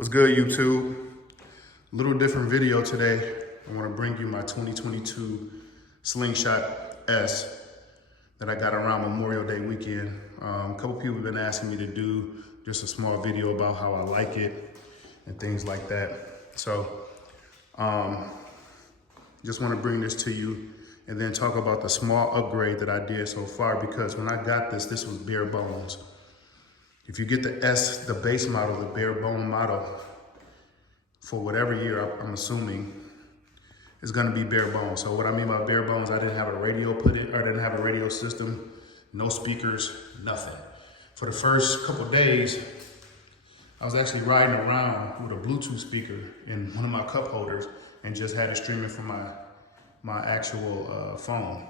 What's good, YouTube? A little different video today. I want to bring you my 2022 Slingshot S that I got around Memorial Day weekend. A couple people have been asking me to do just a small video about how I like it and things like that. So just want to bring this to you and then talk about the small upgrade that I did so far, because when I got this was bare bones. If you get the S, the base model, the bare bone model, for whatever year, I'm assuming, it's gonna be bare bones. So what I mean by bare bones, I didn't have a radio put in, or I didn't have a radio system, no speakers, nothing. For the first couple days, I was actually riding around with a Bluetooth speaker in one of my cup holders and just had it streaming from my actual phone.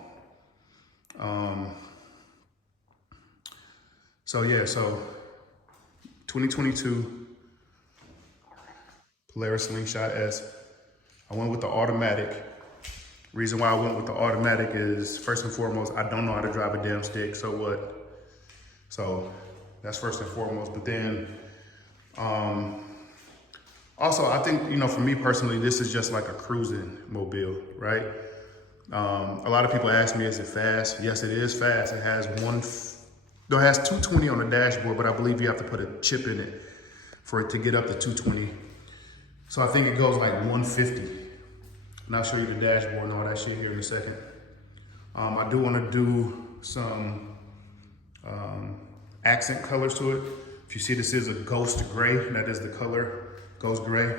So 2022 Polaris Slingshot S. I went with the automatic. Reason why I went with the automatic is, first and foremost, I don't know how to drive a damn stick, so what? So that's first and foremost. But then, also, I think, for me personally, this is just like a cruising mobile, right? A lot of people ask me, is it fast? Yes, it is fast. It has it has 220 on the dashboard, but I believe you have to put a chip in it for it to get up to 220. So I think it goes like 150. And I'll show you the dashboard and all that shit here in a second. I do want to do some accent colors to it. If you see, this is a ghost gray, that is the color, ghost gray.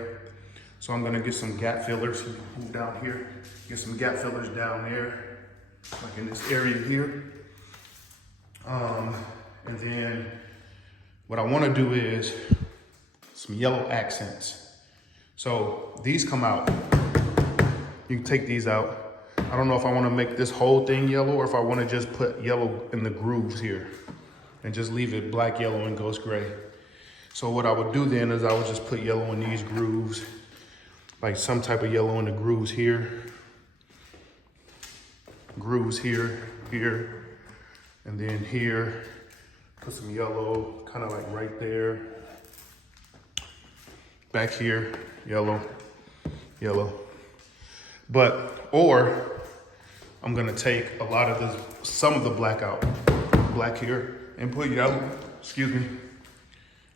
So I'm gonna get some gap fillers, move down here, get some gap fillers down there, like in this area here. And then what I wanna do is some yellow accents. So these come out, you can take these out. I don't know if I wanna make this whole thing yellow or if I wanna just put yellow in the grooves here and just leave it black, yellow, and ghost gray. So what I would do then is I would just put yellow in these grooves, like some type of yellow in the grooves here, here, and then here, put some yellow, kind of like right there. Back here, yellow. Or I'm gonna take some of the black out, black here, and put yellow, excuse me.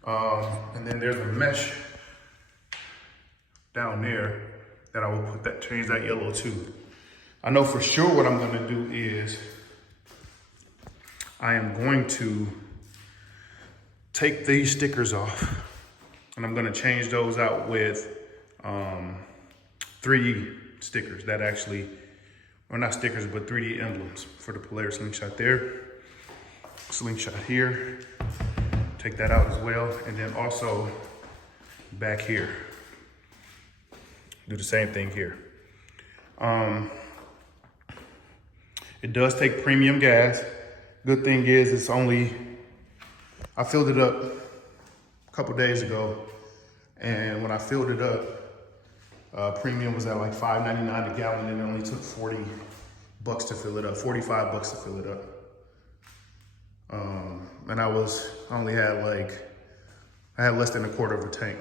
And then there's a mesh down there that I will change that yellow to. I know for sure what I'm gonna do is I am going to take these stickers off and I'm gonna change those out with 3D stickers that actually, or not stickers, but 3D emblems for the Polaris Slingshot there, Slingshot here. Take that out as well. And then also back here, do the same thing here. It does take premium gas. Good thing is I filled it up a couple days ago, and when I filled it up, premium was at like $5.99 a gallon, and it only took 40 bucks to fill it up, 45 bucks to fill it up. And I had less than a quarter of a tank.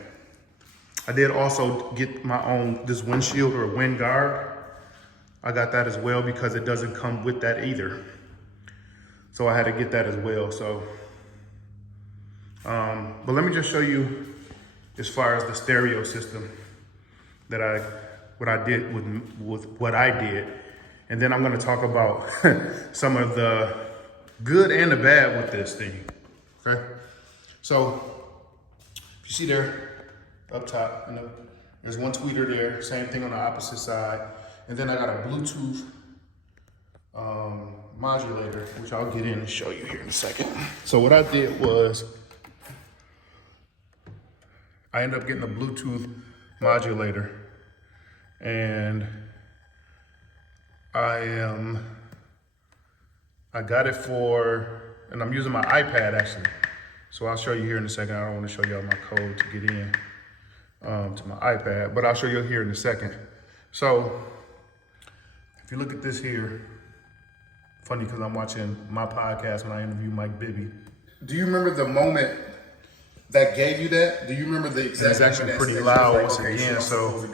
I did also get this windshield or wind guard. I got that as well because it doesn't come with that either. So I had to get that as well. So, but let me just show you as far as the stereo system what I did with what I did. And then I'm gonna talk about some of the good and the bad with this thing, okay? So, if you see there, up top, there's one tweeter there, same thing on the opposite side. And then I got a Bluetooth modulator, which I'll get in and show you here in a second. So what I did was, I ended up getting a Bluetooth modulator, and I got it and I'm using my iPad actually. So I'll show you here in a second. I don't want to show y'all my code to get in to my iPad, but I'll show you here in a second. So if you look at this here, funny because I'm watching my podcast when I interview Mike Bibby. Do you remember the moment that gave you that? Do you remember the exact? It's actually pretty loud once again. So,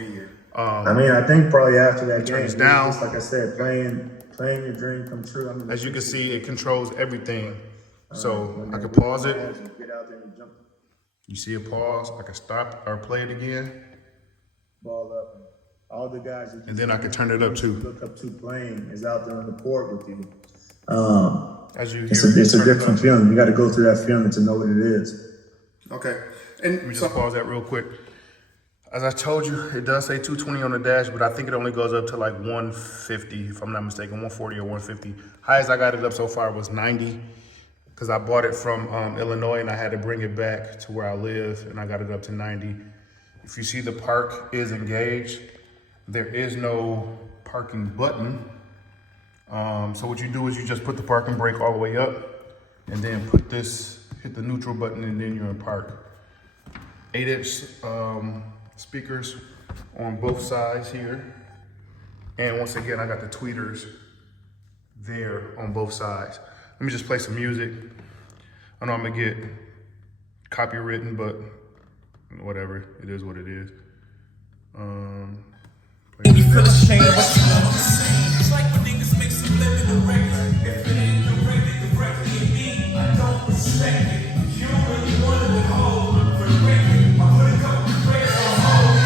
I mean, I think probably after that game, turns down. Just like I said, playing your dream come true. I mean, as you can see, it controls everything. So I can pause it. Get out there and jump. You see a pause. I can stop or play it again. Ball up. All the guys. And then I can turn it up too. Look up to playing is out there on the court with you. As you hear, it's a different feeling. You got to go through that feeling to know what it is. Okay. And let me just pause that real quick. As I told you, it does say 220 on the dash, but I think it only goes up to like 150, if I'm not mistaken, 140 or 150. Highest I got it up so far was 90, because I bought it from Illinois and I had to bring it back to where I live, and I got it up to 90. If you see the park is engaged, there is no parking button. So what you do is you just put the parking brake all the way up, and then hit the neutral button, and then you're in park. 8-inch speakers on both sides here. And once again, I got the tweeters there on both sides. Let me just play some music. I know I'm gonna get copywritten, but whatever, it is what it is. And you feel ashamed, but you know what I'm saying. It's like when niggas make some living direct. If it ain't directly me, I don't respect it. You don't really want to withhold. I put a couple of prayers on hold.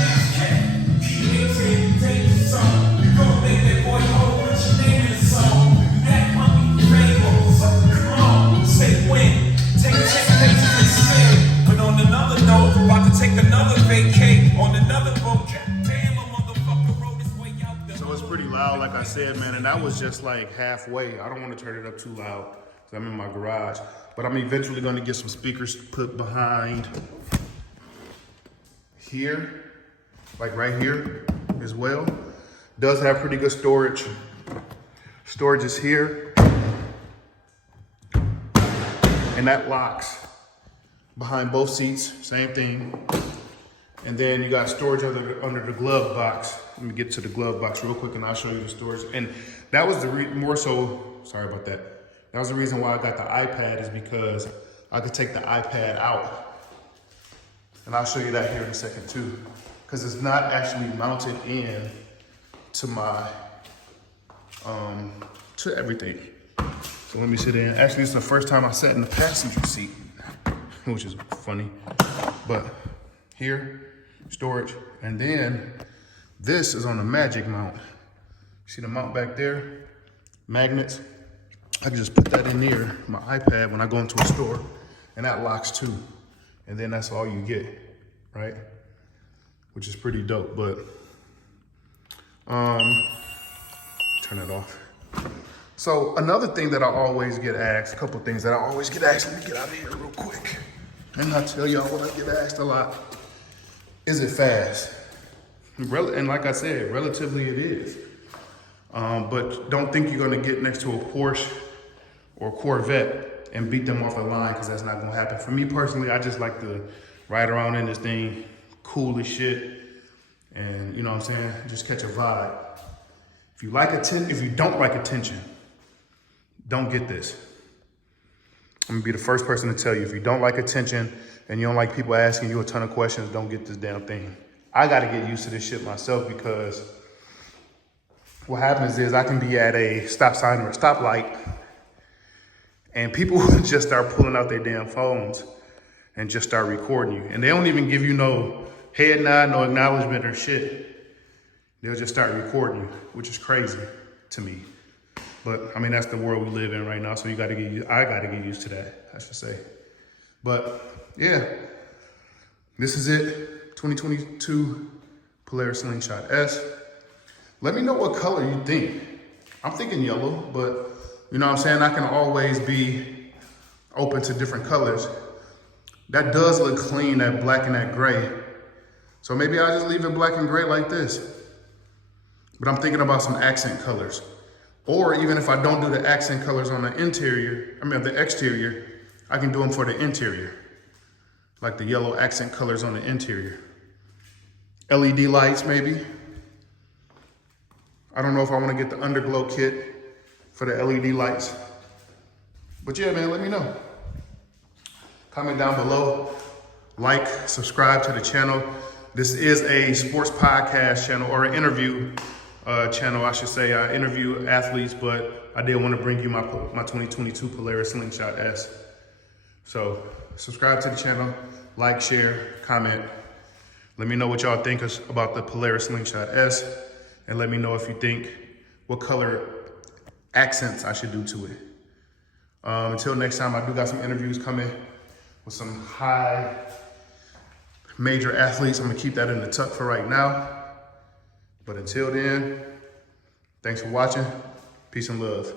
Niggas can't. You ain't saying danger song. You gon' make that boy hold with your name in the song. That mommy fable. So come on, say when. Take a spin. But on another note, about to take another vacate on another boat. Damn, a motherfucker wrote his way out there. So it's pretty loud, like I said, man, and that was just like halfway. I don't want to turn it up too loud because I'm in my garage. But I'm eventually going to get some speakers put behind here, like right here as well. Does have pretty good storage. Storage is here. And that locks behind both seats, same thing. And then you got storage under the glove box. Let me get to the glove box real quick and I'll show you the storage. And that was sorry about that. That was the reason why I got the iPad, is because I could take the iPad out. And I'll show you that here in a second too. Because it's not actually mounted in to my, to everything. So let me sit in. Actually, it's the first time I sat in the passenger seat, which is funny. But here, storage. And then this is on the Magic mount. See the mount back there? Magnets. I can just put that in there, my iPad, when I go into a store, and that locks too. And then that's all you get, right? Which is pretty dope, but turn it off. So another thing that I always get asked, a couple things that I always get asked, let me get out of here real quick. And I'll tell y'all what I get asked a lot. Is it fast? And like I said, relatively it is. But don't think you're gonna get next to a Porsche or Corvette and beat them off the line, because that's not gonna happen. For me personally, I just like to ride around in this thing, cool as shit, and you know what I'm saying, just catch a vibe. If you don't like attention, don't get this. I'm gonna be the first person to tell you, if you don't like attention and you don't like people asking you a ton of questions, don't get this damn thing. I gotta get used to this shit myself, because what happens is I can be at a stop sign or a stoplight and people will just start pulling out their damn phones and just start recording you. And they don't even give you no head nod, no acknowledgement or shit. They'll just start recording you, which is crazy to me. But I mean, that's the world we live in right now. So I gotta get used to that, I should say. But yeah, this is it. 2022 Polaris Slingshot S. Let me know what color you think. I'm thinking yellow, but you know what I'm saying? I can always be open to different colors. That does look clean, that black and that gray. So maybe I'll just leave it black and gray like this. But I'm thinking about some accent colors. Or even if I don't do the accent colors on the the exterior, I can do them for the interior. Like the yellow accent colors on the interior. LED lights maybe. I don't know if I want to get the underglow kit for the LED lights. But yeah, man, let me know. Comment down below, like, subscribe to the channel. This is a sports podcast channel, or an interview channel, I should say. I interview athletes, but I did want to bring you my 2022 Polaris Slingshot S. So subscribe to the channel, like, share, comment. Let me know what y'all think about the Polaris Slingshot S, and let me know if you think what color accents I should do to it. Until next time, I do got some interviews coming with some high major athletes. I'm gonna keep that in the tuck for right now. But until then, thanks for watching. Peace and love.